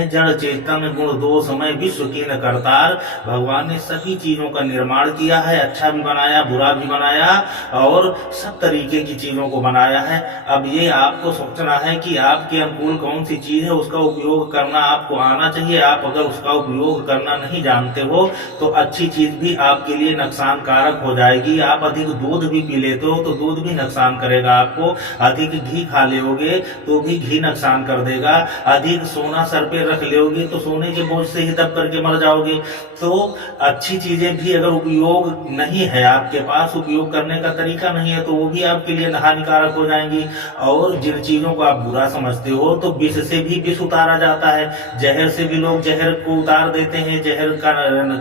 हैं। जड़ चेतन गुण दोषमय विश्व की न करतार। भगवान ने सभी चीजों का निर्माण किया है, अच्छा भी बनाया, बुरा भी बनाया और सब तरीके की चीजों को बनाया है। अब ये आपको सोचना है कि आपके अनुकूल कौन सी चीज है, उसका उपयोग करना आपको आना चाहिए। आप अगर उसका उपयोग करना नहीं जानते हो तो अच्छी चीज भी आपके लिए नुकसान कारक हो जाएगी। आप अधिक दूध भी पी लेते हो तो दूध भी नुकसान करेगा आपको। अधिक घी खा लोगे तो भी घी नुकसान कर देगा। अधिक सोना सर पे रख लोगे तो सोने के बोझ से ही दब करके मर जाओगे। तो अच्छी चीजें भी अगर उपयोग नहीं है आपके पास, उपयोग करने का तरीका नहीं है, तो वो भी आपके लिए हानिकारक हो जाएंगी। और जिन चीजों को आप बुरा समझते हो तो विष से भी विष उतारा जाता है, जहर से भी लोग जहर को उतार देते हैं, जहर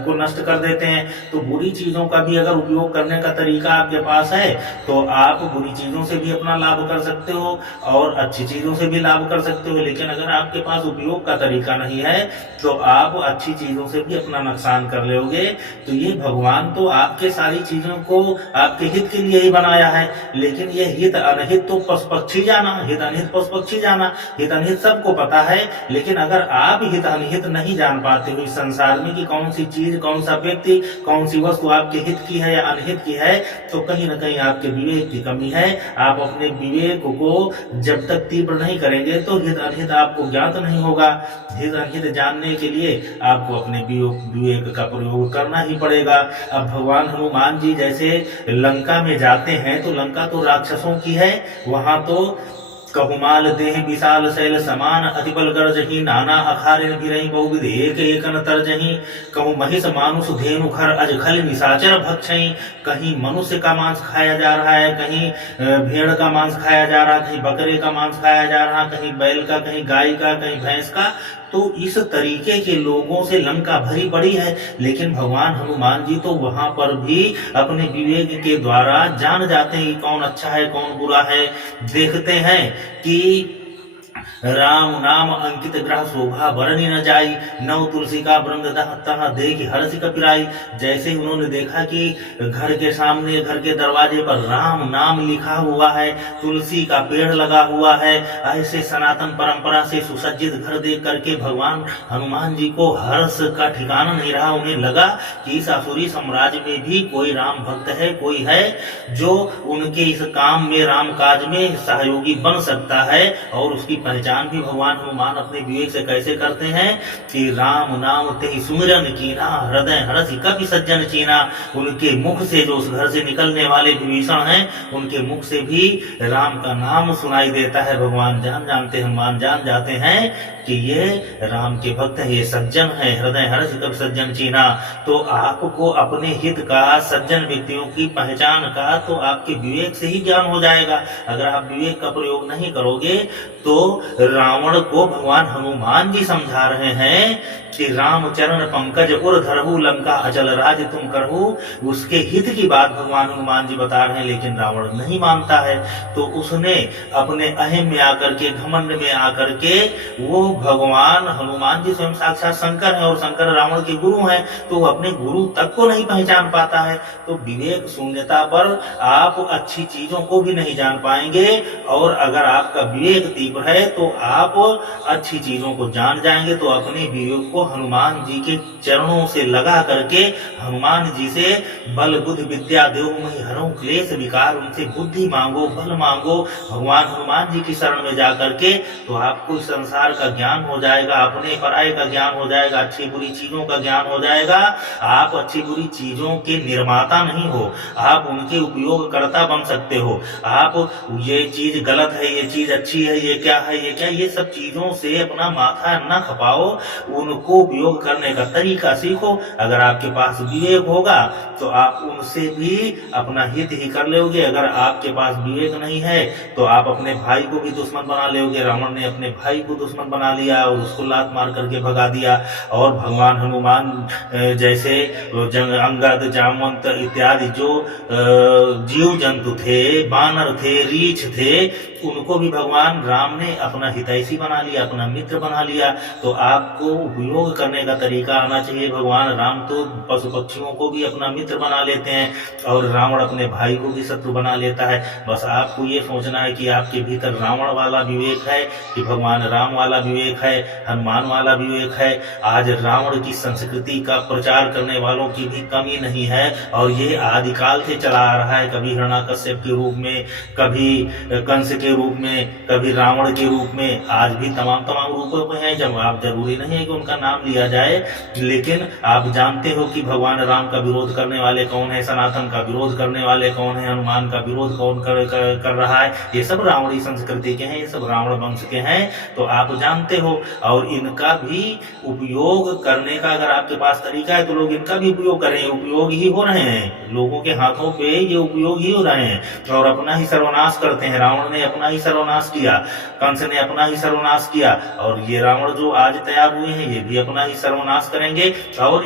को नष्ट कर देते हैं। तो बुरी चीजों का भी अगर उपयोग करने का तरीका आपके पास है तो आप बुरी चीजों से भी अपना लाभ कर सकते हो और अच्छी चीजों से भी लाभ कर सकते हो। लेकिन अगर आपके पास उपयोग का तरीका नहीं है तो आप अच्छी चीजों से भी अपना नुकसान कर लोगे। तो ये भगवान तो आपके सारी चीजों को आपके हित के लिए ही बनाया है, लेकिन ये हित अनहित तो पशु पक्षी जाना, हित अनहित पशु पक्षी जाना, हित अनहित सबको पता है। लेकिन अगर आप हित अनहित नहीं जान पाते हो इस संसार में कि कौन सी चीज, कौन सा व्यक्ति, कौन सी वस्तु आपके हित की है या अनहित की है, तो कहीं ना कहीं आपके विवेक की कमी है। आप अपने विवेक को जब तक तीव्र नहीं करेंगे तो हित अनहित आपको ज्ञात नहीं होगा। हित अनहित जानने के लिए आपको अपने विवेक का प्रयोग करना ही पड़ेगा। अब भगवान हनुमान जी जैसे लंका में जाते हैं तो लंका तो राक्षसों की है, वहां तो कहुमाल देह विशाल शैल समान अतिबल गर्जही नाना अखारिन गिरही बहुविध एक एकन तरजही कहूँ महिष मानुष धेनु खर अजखल निशाचर भक्षई। कहीं मनुष्य का मांस खाया जा रहा है, कहीं भेड़ का मांस खाया जा रहा है, कहीं बकरे का मांस खाया जा रहा है, कहीं बैल का, कहीं गाय का, कहीं भैंस का। तो इस तरीके के लोगों से लंका भरी पड़ी है। लेकिन भगवान हनुमान जी तो वहां पर भी अपने विवेक के द्वारा जान जाते हैं कि कौन अच्छा है कौन बुरा है। देखते हैं कि राम नाम अंकित ग्रह शोभा बरनी न जाई, नव तुलसी का वृंद तह देख हर्ष कपिराई। जैसे उन्होंने देखा कि घर के सामने, घर के दरवाजे पर राम नाम लिखा हुआ है, तुलसी का पेड़ लगा हुआ है, ऐसे सनातन परंपरा से सुसज्जित घर देख करके भगवान हनुमान जी को हर्ष का ठिकाना नहीं रहा। उन्हें लगा कि इस आसुरी साम्राज्य में भी कोई राम भक्त है, कोई है जो उनके इस काम में, राम काज में सहयोगी बन सकता है। और उसकी पहचान भी भगवान हनुमान अपने विवेक से कैसे करते हैं कि राम नाम तेहि सुमिरन कीना, हृदय हर्षि कपि सज्जन चीना। उनके मुख से, जो उस घर से निकलने वाले विभीषण हैं, उनके मुख से भी राम का नाम सुनाई देता है। भगवान जानते हनुमान जान जाते हैं कि ये राम के भक्त है, ये सज्जन है, हृदय हर्षि कपि सज्जन चीना। तो आपको अपने हित का, सज्जन व्यक्तियों की पहचान का तो आपके विवेक से ही ज्ञान हो जाएगा। अगर आप विवेक का प्रयोग नहीं करोगे तो रावण को भगवान हनुमान जी समझा रहे हैं कि राम चरण पंकज उर धरहु लंका अचल राज तुम करहु। उसके हित की बात भगवान हनुमान जी बता रहे हैं, लेकिन रावण नहीं मानता है। तो उसने अपने अहम में आकर के, घमंड में आकर के, वो भगवान हनुमान जी स्वयं साक्षात शंकर है और शंकर रावण के गुरु हैं, तो अपने गुरु तक को नहीं पहचान पाता है। तो विवेक शून्यता पर आप अच्छी चीजों को भी नहीं जान पाएंगे। और अगर आपका विवेक तीव्र है तो आप अच्छी चीजों को जान जाएंगे। तो अपने विवेक को हनुमान जी के चरणों से लगा करके हनुमान जी से बल बुद्धि विद्या देव महि हरऊं क्लेश विकार, उनसे बुद्धि मांगो, बल मांगो भगवान हनुमान जी की शरण में जाकर के। तो आपको संसार का ज्ञान हो जाएगा, अपने पराये का ज्ञान हो जाएगा, अच्छी बुरी चीजों का ज्ञान हो जाएगा। आप अच्छी बुरी चीजों के निर्माता नहीं हो, आप उनके उपयोगकर्ता बन सकते हो। आप ये चीज गलत है, ये चीज अच्छी है, ये क्या है, ये क्या, ये सब चीजों से अपना माथा न खपाओ, उनको उपयोग करने का तरीका सीखो। अगर आपके पास विवेक होगा तो आप उनसे भी अपना हित ही कर लोगे। अगर आपके पास विवेक नहीं है तो आप अपने भाई को भी दुश्मन बना लोगे। रावण ने अपने भाई को दुश्मन बना लिया और उसको लात मार करके भगा दिया। और भगवान हनुमान जैसे अंगद, जामवंत इत्यादि जो जीव जंतु थे, बानर थे, रीछ थे, उनको भी भगवान राम ने अपना हितैषी बना लिया, अपना मित्र बना लिया। तो आपको उपयोग करने का तरीका आना चाहिए। भगवान राम तो पशु पक्षियों को भी अपना मित्र बना लेते हैं और रावण अपने भाई को भी शत्रु बना लेता है। बस आपको ये सोचना है कि आपके भीतर रावण वाला विवेक है कि भगवान राम वाला विवेक है, हनुमान वाला विवेक है। आज रावण की संस्कृति का प्रचार करने वालों की भी कमी नहीं है और ये आदिकाल से चला आ रहा है। कभी हिरण्यकश्यप के रूप में, कभी कंस के रूप में, कभी रावण के रूप में, आज भी तमाम रूपों में है। जब आप जरूरी नहीं है कि उनका नाम लिया जाए, लेकिन आप जानते हो कि भगवान राम का विरोध करने वाले कौन है, सनातन का विरोध करने वाले कौन है, हनुमान का विरोध कौन कर रहा है। ये सब रावणी संस्कृति के हैं, ये सब रावण वंश के हैं। तो आप जानते हो और इनका भी उपयोग करने का अगर आपके पास तरीका है तो लोग इनका भी उपयोग करें। उपयोग ही हो रहे हैं, लोगों के हाथों पे ये उपयोग ही हो रहे हैं और अपना ही सर्वनाश करते हैं। रावण ने अपना ही सर्वनाश किया, कंस ने अपना ही सर्वनाश किया और ये रावण जो आज तैयार हुए हैं ये भी अपना ही सर्वनाश करेंगे। और